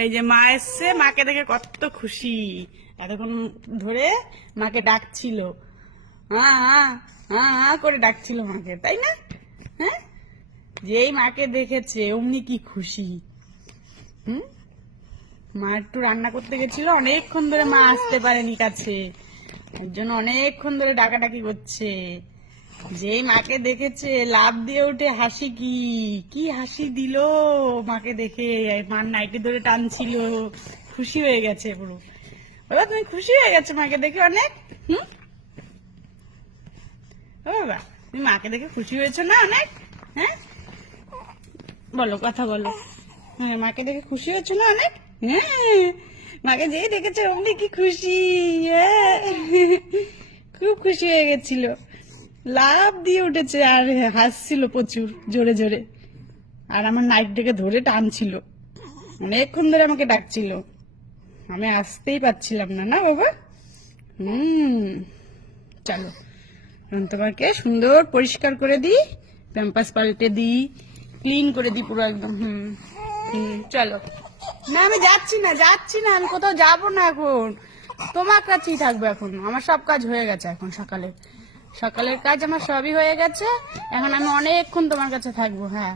এই যে মা এসছে, মাকে দেখে কত খুশি। এতক্ষণ ধরে মাকে ডাকছিল, হ্যাঁ হ্যাঁ হ্যাঁ করে ডাকছিল মাকে, তাই না? হ্যাঁ, যেই মাকে দেখেছে অমনি কি খুশি। হুম, মা একটু রান্না করতে গেছিল, অনেকক্ষণ ধরে মা আসতে পারেনি কাছে, এর জন্য অনেকক্ষণ ধরে ডাকাডাকি করছে। যেই মাকে দেখেছে লাফ দিয়ে উঠে হাসি, কি কি হাসি দিল মাকে দেখে। মার নাইটি ধরে টানছিল, খুশি হয়ে গেছে পুরো। বাবা তুমি খুশি হয়ে গেছো মাকে দেখে অনেক? হুম, ও বাবা তুমি মাকে দেখে খুশি হয়েছো না অনেক? হ্যাঁ বলো, কথা বলো। হ্যাঁ, মাকে দেখে খুশি হয়েছো না অনেক? হ্যাঁ, মাকে যেই দেখেছে অমনি কি খুশি। হ্যাঁ, খুব খুশি হয়ে গেছিল, লাফ দিয়ে উঠেছে আর হাসছিল প্রচুর জোরে জোরে। আর আমার নাইটটাকে ধরে টানছিল, অনেকক্ষণ ধরে আমাকে ডাকছিল, আমি আসতেই পারছিলাম না, না বাবা? চলো এখন তোমাকে সুন্দর পরিষ্কার করে দিই, প্যাম্পাস পাল্টে দিই, ক্লিন করে দিই পুরো একদম। চলো। না আমি যাচ্ছি না, যাচ্ছি না, আমি কোথাও যাবো না এখন, তোমার কাছেই থাকবো এখন। আমার সব কাজ হয়ে গেছে এখন, সকালের কাজ আমার সবই হয়ে গেছে। এখন আমি অনেকক্ষণ তোমার কাছে থাকবো। হ্যাঁ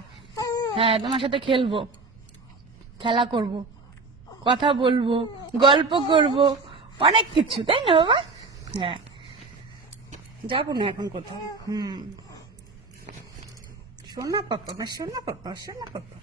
হ্যাঁ, তোমার সাথে খেলবো, খেলা করব, কথা বলবো, গল্প করব, অনেক কিছু, তাই না বাবা? হ্যাঁ, যাবো না এখন কোথাও। শোনা পাপা, শোনা পাপা, শোনা পাপা।